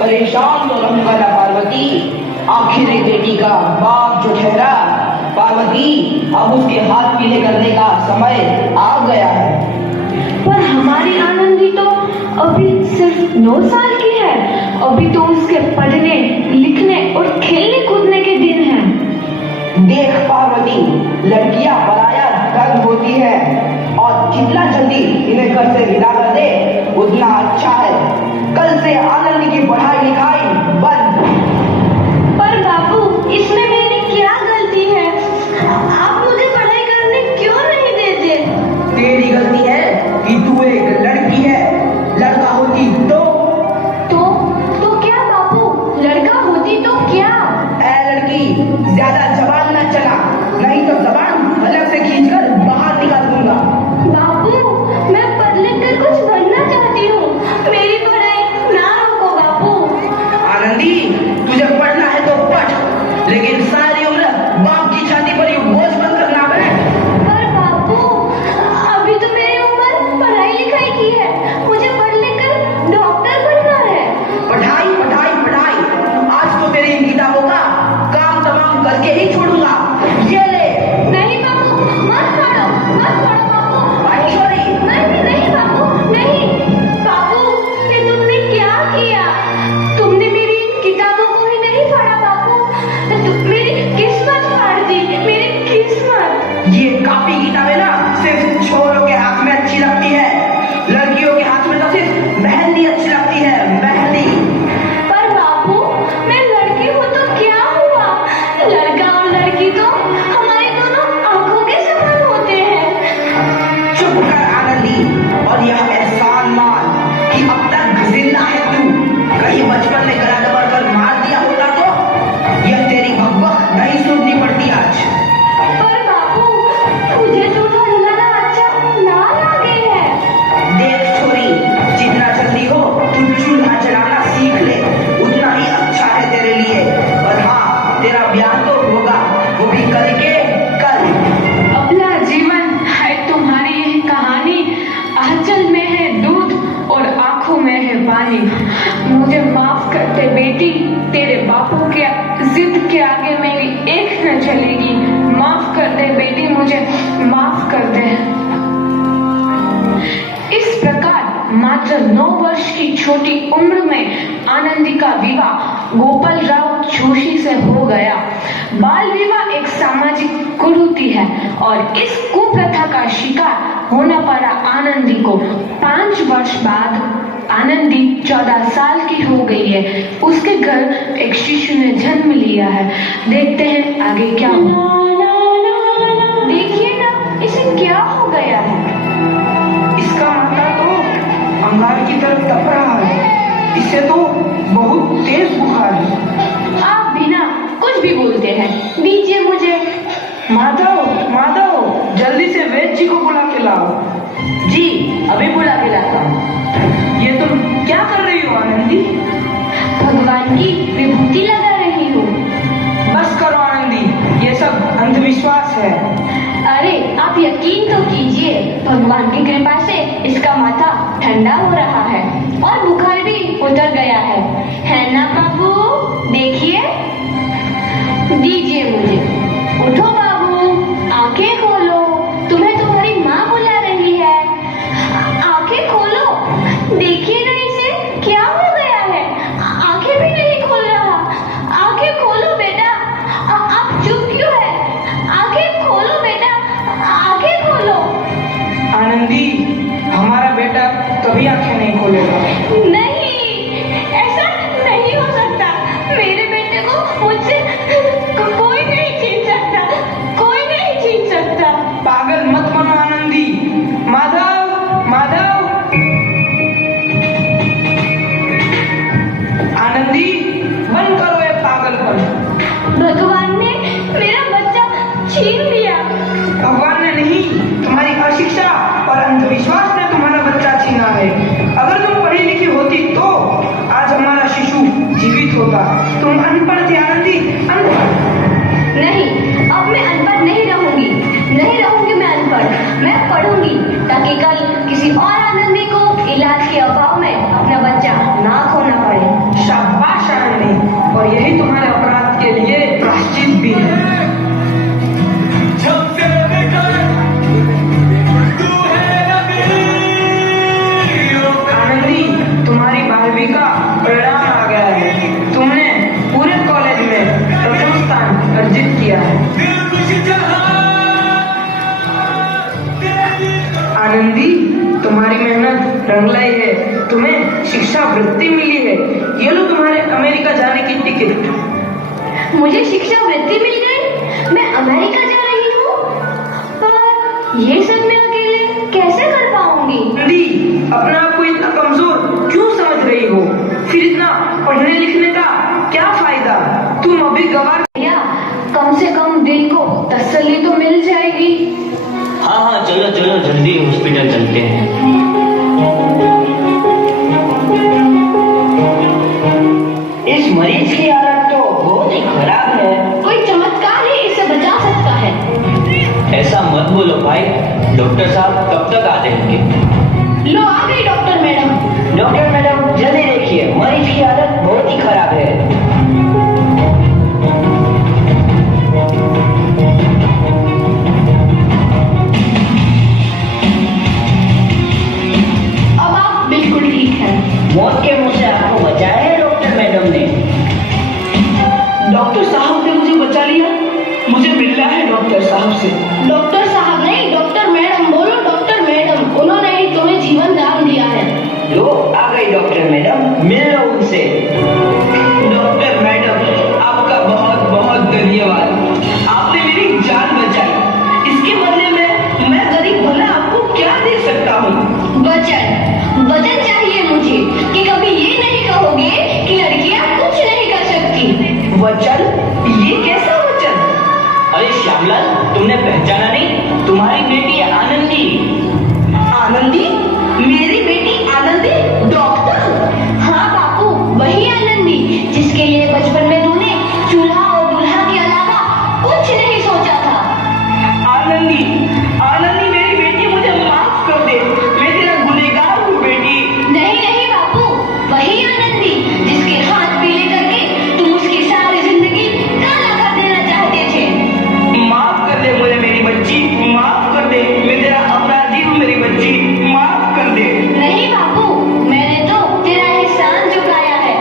परेशान तो रंग वाला पार्वती, आखिर एक बेटी का बाप जो ठहरा। पार्वती, अब उसके हाथ पीले करने का समय आ गया है। पर हमारी आनंदी तो अभी सिर्फ 9 साल की है। अभी तो उसके पढ़ने लिखने और खेलने कूदने के दिन हैं। देख पार्वती, लड़कियां पराया धन होती है और जितना जल्दी इन्हें घर से विदा कर दे उतना अच्छा है। कल से आनंद की पढ़ाई लिखाई बंद। पर बाबू, इसमें मेरी क्या गलती है? आप मुझे पढ़ाई करने क्यों नहीं देते? तेरी गलती है कि तू एक लड़की है। लड़का होती तो क्या बाबू? लड़का होती तो क्या? ऐ लड़की, ज्यादा जबान न चला, नहीं तो जबान अलग से खींचकर बाहर निकाल दूंगा। बाबू, मैं पढ़ लिख कर कुछ बनना चाहती हूँ। मेरी पढ़ाई ना रोको बाबू। आनंदी, तुझे पढ़ना है तो पढ़, लेकिन सारी उम्र बाप की छाती पर यूं बोझ बनकर ना बैठ। पर बाबू, अभी तो मेरी उम्र पढ़ाई लिखाई की है। मुझे पढ़ लिख कर डॉक्टर बनना है। पढ़ाई पढ़ाई पढ़ाई, आज तो तेरी इन किताबों का काम तमाम करके ही छोड़ूंगा। ये ले। नहीं बाबू, मत पढ़ो बाबू। ऐश्वरी, नहीं बाबू, नहीं। बाबू, ये तुमने क्या किया? तुमने मेरी इन किताबों को ही नहीं पढ़ा बाबू। मेरी किस्मत फाड़ दी, मेरी किस्मत। ये कापी किताबें ना सिर्फ छोरों के हाथ में अच्छी लगती है, लड़कियों के हाथ में तो सिर्फ मेहंदी अच्छी लगती है, मेहंदी। पर बाबू, मैं लड़की हूँ तो क्या हुआ? लड़का और लड़की तो हमारी दोनों आंखों के समान होते हैं। चुप कर आनंदी, और यह एहसान मान कि अब तक जिंदा है तू। कहीं बचपन में गला दबा कर मार दिया होता तो यह तेरी भगभग नहीं सुननी पड़ती आज। पर बाबू, मुझे चूल्हा जलाना अच्छा ना लगे है। देख छोरी, जितना जल्दी हो तू चूल्हा जलाना सीख ले, उतना ही अच्छा है तेरे लिए। और हाँ, तेरा ब्याह तो होगा, वो भी करके कल। अपना जीवन है तुम्हारी यह कहानी। आंचल में है दूध और आंखों में है पानी। मुझे माफ कर दे बेटी, तेरे बापू के जिद के आगे मेरी एक न चलेगी। माफ कर दे बेटी, मुझे माफ कर दे। इस प्रकार मात्र 9 वर्ष की छोटी उम्र में आनंदी का विवाह गोपाल राव जोशी से हो गया। बाल विवाह एक सामाजिक कुरीति है और इस कुप्रथा का शिकार होना पड़ा आनंदी को। 5 वर्ष बाद आनंदी 14 साल की हो गई है। उसके घर एक शिशु ने जन्म लिया है। देखते हैं आगे क्या हुआ। देखिए ना, इसे क्या हो गया है? इसका माथा तो अंगार की तरफ तप रहा है। इसे तो बहुत तेज बुखार है। आप बिना कुछ भी बोलते हैं, दीजिए मुझे। माधव, माधव, जल्दी से वैद्य जी को बुला के लाओ। जी, अभी बुला के लाता हूँ। ये तुम क्या कर रही हो आनंदी? भगवान की विभूति लगा रही हूँ। बस करो आनंदी, ये सब अंधविश्वास है। अरे आप यकीन तो कीजिए, भगवान की कृपा से इसका माथा ठंडा हो रहा है और बुखार भी उतर गया है ना बाबू? देखिए, दीजिए मुझे। उठो बाबू, आंखें खोलो, तुम्हें तुम्हारी माँ बुला रही है। आंखें खोलो, देखिए ना इसे क्या हो गया है। आंखें भी नहीं खोल रहा। आंखें खोलो बेटा। आप चुप क्यों है? आंखें खोलो बेटा, आंखें खोलो। आनंदी, हमारा बेटा कभी आंखें नहीं खोलेगा। नहीं, ऐसा नहीं हो सकता। मेरे बेटे को मुझसे कोई नहीं छीन सकता, कोई नहीं छीन सकता। पागल मत बनो आनंदी। माधव, माधव। आनंदी, बंद करो ये पागलपन। भगवान ने मेरा बच्चा छीन लिया। भगवान ने नहीं, तुम्हारी अशिक्षा और अंधविश्वास ने तुम्हारा बच्चा छीना है। अगर तुम पढ़ी लिखी होती शिक्षा वृत्ति मिली है। ये लो तुम्हारे अमेरिका जाने की टिकट। मुझे शिक्षा वृत्ति मिल गई, मैं अमेरिका जा रही हूँ। पर ये सब मैं अकेले कैसे कर पाऊंगी? दी, अपने आप को इतना कमजोर क्यों समझ रही हो? फिर इतना पढ़ने लिखने का क्या फायदा? तुम अभी गवार। भैया, कम से कम दिल को तसल्ली तो मिल जाएगी। हाँ हाँ, चलो चलो जल्दी हॉस्पिटल चलते हैं। इस मरीज की हालत तो बहुत ही खराब है। कोई चमत्कार ही इसे बचा सकता है। ऐसा मत बोलो भाई, डॉक्टर साहब कब तक आते होंगे? लो आ गई डॉक्टर मैडम। डॉक्टर मैडम जल्दी देखिए, मरीज की हालत बहुत ही खराब है। अब आप बिल्कुल ठीक हैं। मौत के मुंह से आपको बचाया है डॉक्टर मैडम ने। डॉक्टर साहब ने मुझे बचा लिया। मुझे मिलना है डॉक्टर साहब से। डॉक्टर साहब नहीं, डॉक्टर मैडम बोलो। डॉक्टर मैडम, उन्होंने ही तुम्हें जीवन दान दिया है। लो आ गई डॉक्टर मैडम, मिल लो उनसे। डॉक्टर मैडम आपका बहुत बहुत धन्यवाद, आपने मेरी जान बचाई। इसके बदले में मैं गरीब भला आपको क्या दे सकता हूँ? वचन चाहिए मुझे कि कभी ये नहीं कहोगे कि लड़कियां कुछ नहीं कर सकती। वचन? ये कैसा वचन? अरे श्यामलाल, तुमने पहचाना नहीं? तुम्हारी बेटी है आनंदी। आनंदी? मेरी बेटी आनंदी डॉक्टर? हाँ बापू, वही आनंदी जिसके लिए बचपन में तूने चूल्हा और दूल्हा के अलावा कुछ नहीं सोचा था। आनंदी, आनंदी मेरी बेटी, मुझे माफ कर दे। मैं तेरा गुनहगार हूँ बेटी। नहीं नहीं बापू, वही आनंदी जिसके हाथ पीले करके तुम उसकी सारी जिंदगी काला कर देना चाहते थे। माफ कर दे मुझे मेरी बच्ची, माफ कर दे। मैं तेरा अपराधी हूँ मेरी बच्ची, माफ कर दे। नहीं बापू, मैंने तो तेरा एहसान चुकाया है।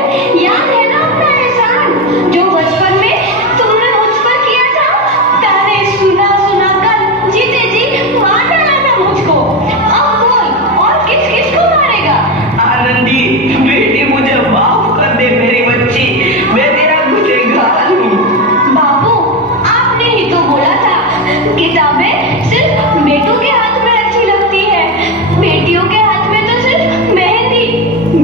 याद है ना अपना एहसान जो बचपन में तुमने मुझ पर किया था? ताने सुना सुना कर जीते जी मार डाला था मुझको। अब बोल, और किस किस को मारेगा? आनंदी बेटी, मुझे माफ कर दे मेरी बच्ची, मैं तेरा गुनहगार हूँ। बापू, आपने ही तो बोला था किताबें सिर्फ बेटों के हाथ में अच्छी लगती है, बेटियों के हाथ में तो सिर्फ मेहंदी।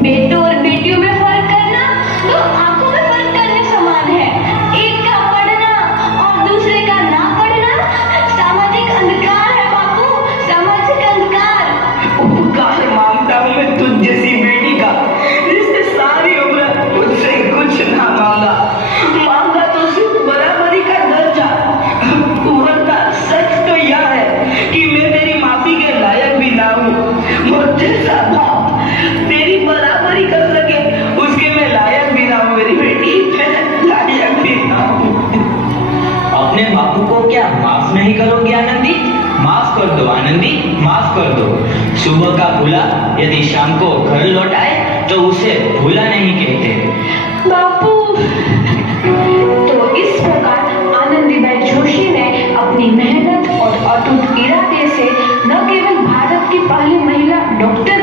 बेटों और बेटियों में फर्क करना तो आंखों में फर्क करने समान है। एक का पढ़ना और दूसरे का ना पढ़ना सामाजिक अंधकार है बापू, सामाजिक अंधकार। उपकार मांगता हूँ मैं तुझ जैसी बेटी का, जिसने सारी उम्र मुझसे कुछ ना मांगा। मांगा तो सिर्फ बराबरी का दर्जा। वरना सच तो यह है कि मैं तेरी माफी के लायक भी ना हूँ। और जैसा बाप तेरी बराबरी कर सके, उसके मैं लायक भी ना हूँ मेरी बेटी, मैं लायक भी ना हूँ। अपने बापू को क्या माफ नहीं करोगे आनंदी? माफ कर दो आनंदी, माफ कर दो। सुबह का भूला यदि शाम को घर लौट आए तो उसे भूला नहीं कहते। बापू, तो इस प्रकार आनंदीबाई जोशी ने अपनी मेहनत और अटूट इरादे से न केवल भारत की पहली महिला डॉक्टर